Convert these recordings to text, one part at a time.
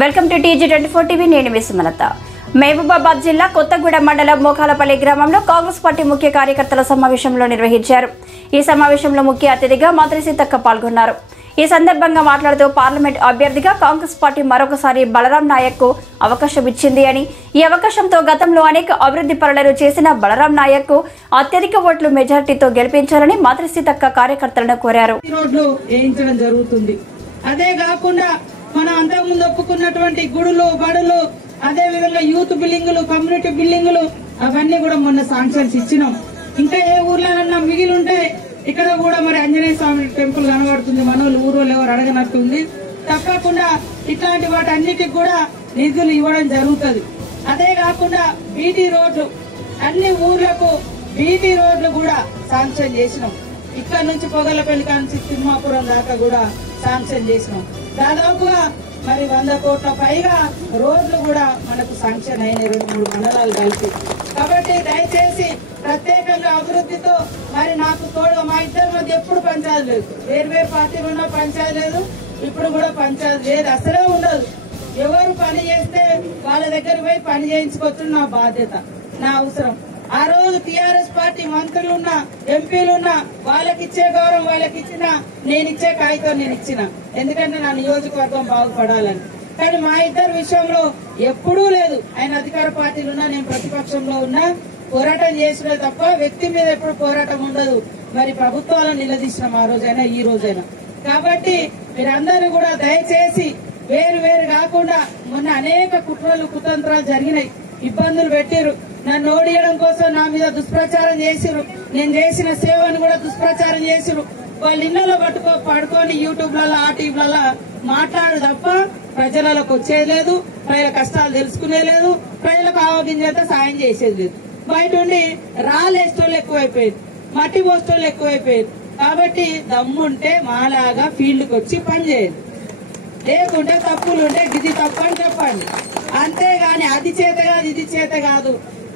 Welcome to TG24 TV. నేను మీ సుమలత. మహబూబాబాద్ జిల్లా కొత్తగూడెం మండలం మోకాలపల్లి గ్రామంలో కాంగ్రెస్ పార్టీ ముఖ్య కార్యకర్తల సమావేశంలో నిర్వహించారు. ఈ సమావేశంలో ముఖ్య అతిథిగా మంత్రి సీతక్క పాల్గొన్నారు. ఈ సందర్భంగా మాట్లాడుతూ పార్లమెంట్ అభ్యర్థిగా కాంగ్రెస్ పార్టీ మరొకసారి బలరాం నాయక్ కు అవకాశం ఇచ్చింది అని, ఈ అవకాశంతో గతంలో అనేక అభివృద్ధి పనులను చేసిన బలరాం నాయక్ కు అత్యధిక ఓట్లు మెజారిటీతో గెలిపించాలని మంత్రి సీతక్క కార్యకర్తలను కోరారు. అదే కాకుండా మనం అంతకుముందు ఒప్పుకున్నటువంటి గుడులు బడులు, అదే విధంగా యూత్ బిల్డింగులు, కమ్యూనిటీ బిల్డింగులు అవన్నీ కూడా మొన్న శాంక్షన్స్ ఇచ్చినాం. ఇంకా ఏ ఊర్లోనన్నా మిగిలి ఉంటే ఇక్కడ కూడా మరి ఆంజనేయ స్వామి టెంపుల్ కనబడుతుంది, మన ఊరు ఎవరు అడగనట్టుంది. తప్పకుండా ఇట్లాంటి వాటి అన్నిటికి కూడా నిధులు ఇవ్వడం జరుగుతుంది. అదే కాకుండా బీటీ రోడ్లు, అన్ని ఊర్లకు బీటీ రోడ్లు కూడా శాంక్షన్ చేసినాం. ఇక్కడ నుంచి పొగలపల్లి నుంచి తిమ్మాపురం దాకా కూడా శాంక్షన్ చేసినాం. దాదాపుగా మరి 100 కోట్ల పైగా రోడ్లు కూడా మనకు శాంక్షన్ అయిన 2-3 మండలాలు కలిపి. కాబట్టి దయచేసి ప్రత్యేకంగా అభివృద్ధితో మరి నాకు తోడు, మా ఇద్దరి మధ్య ఎప్పుడు పంచాయతీ లేదు. వేరు పార్టీలు ఉన్నా పంచాయతీ లేదు, ఇప్పుడు కూడా పంచాయతీ లేదు, అసలే ఉండదు. ఎవరు పని చేస్తే వాళ్ళ దగ్గర పోయి పని చేయించుకోవచ్చు, నా బాధ్యత, నా అవసరం. ఆ రోజు టీఆర్ఎస్ పార్టీ మంత్రులున్నా ఎంపీలున్నా వాళ్ళకి ఇచ్చే గౌరవం వాళ్ళకి ఇచ్చిన, నేను ఇచ్చే కాగితం నేను ఇచ్చిన, ఎందుకంటే నా నియోజకవర్గం బాగుపడాలని. కానీ మా ఇద్దరి విషయంలో ఎప్పుడూ లేదు. ఆయన అధికార పార్టీలు ఉన్నా, నేను ప్రతిపక్షంలో ఉన్నా పోరాటం చేసినా తప్ప వ్యక్తి మీద ఎప్పుడు పోరాటం ఉండదు. మరి ప్రభుత్వాలను నిలదీసినాం ఆ రోజైనా ఈ రోజైనా. కాబట్టి మీరందరూ కూడా దయచేసి వేరు కాకుండా, మొన్న అనేక కుట్రలు కుతంత్రాలు జరిగినాయి, ఇబ్బందులు పెట్టారు. నన్ను ఓడియడం కోసం నా మీద దుష్ప్రచారం చేసిరు, నేను చేసిన సేవను కూడా దుష్ప్రచారం చేసిరు. వాళ్ళ ఇళ్లలో పడుకొని యూట్యూబ్లలో ఆ టీవీలలో మాట్లాడు తప్ప ప్రజలకు వచ్చేది లేదు, ప్రజల కష్టాలు తెలుసుకునే లేదు, ప్రజలకు ఆవగించేంత సాయం చేసేది లేదు. బయట ఉండి రాళ్ళేస్తోళ్ళు ఎక్కువైపోయింది, మట్టి పోస్తోళ్ళు ఎక్కువైపోయింది. కాబట్టి దమ్ముంటే మాలాగా ఫీల్డ్కి వచ్చి పని చేయండి, లేకుంటే తప్పులుంటే ఇది తప్పు అని చెప్పండి. అంతేగాని అది చేత కాదు ఇది చేత కాదు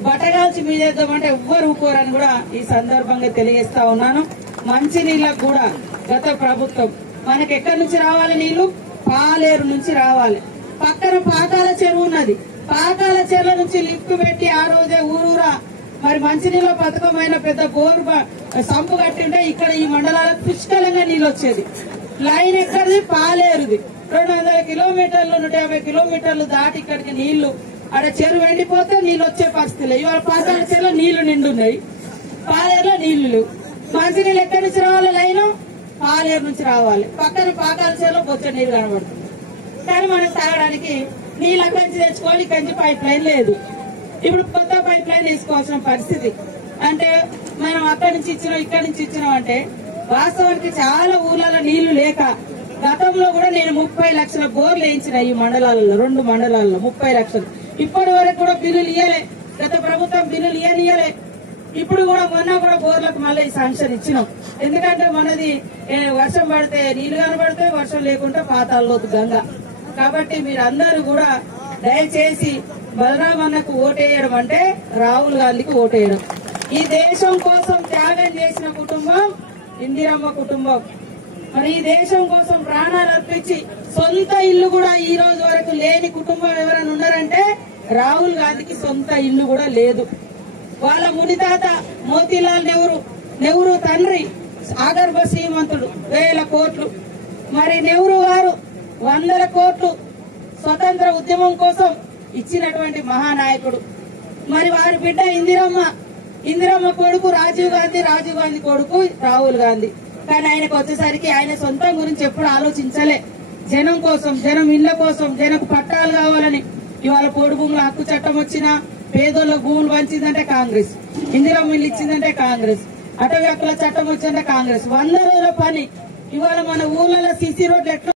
బట్టగాల్చి మీదేద్దామంటే ఎవ్వరు ఊకోరని కూడా ఈ సందర్భంగా తెలియజేస్తా ఉన్నాను. మంచి నీళ్ళకు కూడా గత ప్రభుత్వం మనకి ఎక్కడి నుంచి రావాలి నీళ్లు? పాలేరు నుంచి రావాలి. పక్కన పాకాల చెరువు ఉన్నది, పాకాల చెరువు నుంచి లిఫ్ట్ పెట్టి ఆ రోజే ఊరూరా మరి మంచినీళ్ళ పథకమైన పెద్ద బోరు సంపు కట్టింటే ఇక్కడ ఈ మండలాలకు పుష్కలంగా నీళ్ళు వచ్చేది. లైన్ ఎక్కడిది? పాలేరుది. 200 కిలోమీటర్లు 150 కిలోమీటర్లు దాటి ఇక్కడికి నీళ్లు, ఆడ చెరువు ఎండిపోతే నీళ్ళు వచ్చే పరిస్థితులు. ఇవాళ పాకాల చెరువులో నీళ్లు నిండున్నాయి, పాలేరులో నీళ్లు. మంచినీళ్ళు ఎక్కడి నుంచి రావాలి? లైన్ పాలేరు నుంచి రావాలి. పక్కన పాకాల చెరువులో బొచ్చ నీళ్లు కనబడుతుంది. కానీ మనం తాగడానికి నీళ్ళు అక్కడి నుంచి తెచ్చుకోవాలి, ఇక్కడి నుంచి పైప్ లైన్ లేదు. ఇప్పుడు కొత్త పైప్ లైన్ తీసుకోవాల్సిన పరిస్థితి. అంటే మనం అక్కడి నుంచి ఇచ్చినాం ఇక్కడి నుంచి ఇచ్చినాం అంటే వాస్తవానికి చాలా ఊర్లలో నీళ్లు లేక గతంలో కూడా నేను 30 లక్షల బోర్లు వేయించిన ఈ మండలాలలో, 2 మండలాల్లో 30 లక్షలు. ఇప్పటి వరకు కూడా బిల్లులు ఇయ్యలే, గత ప్రభుత్వం బిల్లులు ఇయ్యలే. ఇప్పుడు కూడా మొన్న కూడా బోర్లకు మళ్ళీ శాంక్షన్ ఇచ్చినాం. ఎందుకంటే మనది వర్షం పడితే నీళ్లు కనబడితే, వర్షం లేకుండా పాతాళలోతు గంగ. కాబట్టి మీరందరూ కూడా దయచేసి బలరాం అన్నకు ఓటేయడం అంటే రాహుల్ గాంధీకి ఓటేయడం. ఈ దేశం కోసం త్యాగం చేసిన కుటుంబం ఇందిరమ్మ కుటుంబం. మరి ఈ దేశం కోసం ప్రాణాలు అర్పించి సొంత ఇల్లు కూడా ఈ రోజు వరకు లేని కుటుంబం ఎవరైనా ఉన్నారంటే రాహుల్ గాంధీకి సొంత ఇల్లు కూడా లేదు. వాళ్ళ మునితాత మోతీలాల్ నెహ్రూ తండ్రి ఆగర్భ శ్రీమంతుడు, 1000 కోట్లు. మరి నెహ్రూ గారు 100 కోట్లు స్వతంత్ర ఉద్యమం కోసం ఇచ్చినటువంటి మహానాయకుడు. మరి వారి బిడ్డ ఇందిరమ్మ కొడుకు రాజీవ్ గాంధీ కొడుకు రాహుల్ గాంధీ. కానీ ఆయనకు వచ్చేసరికి ఆయన సొంతం గురించి ఎప్పుడు ఆలోచించలే. జనం కోసం, జనం ఇళ్ల కోసం, జనకు పట్టాలు కావాలని ఇవాళ పోడు భూముల హక్కు చట్టం వచ్చినా, పేదోళ్ళ భూములు పంచిందంటే కాంగ్రెస్, ఇందిరమ్మ ఇల్లు ఇచ్చిందంటే కాంగ్రెస్, అటవీ హక్కుల చట్టం వచ్చిందంటే కాంగ్రెస్. 100 రోజుల పని ఇవాళ మన ఊర్లలో సిసి రోడ్లు ఎట్లా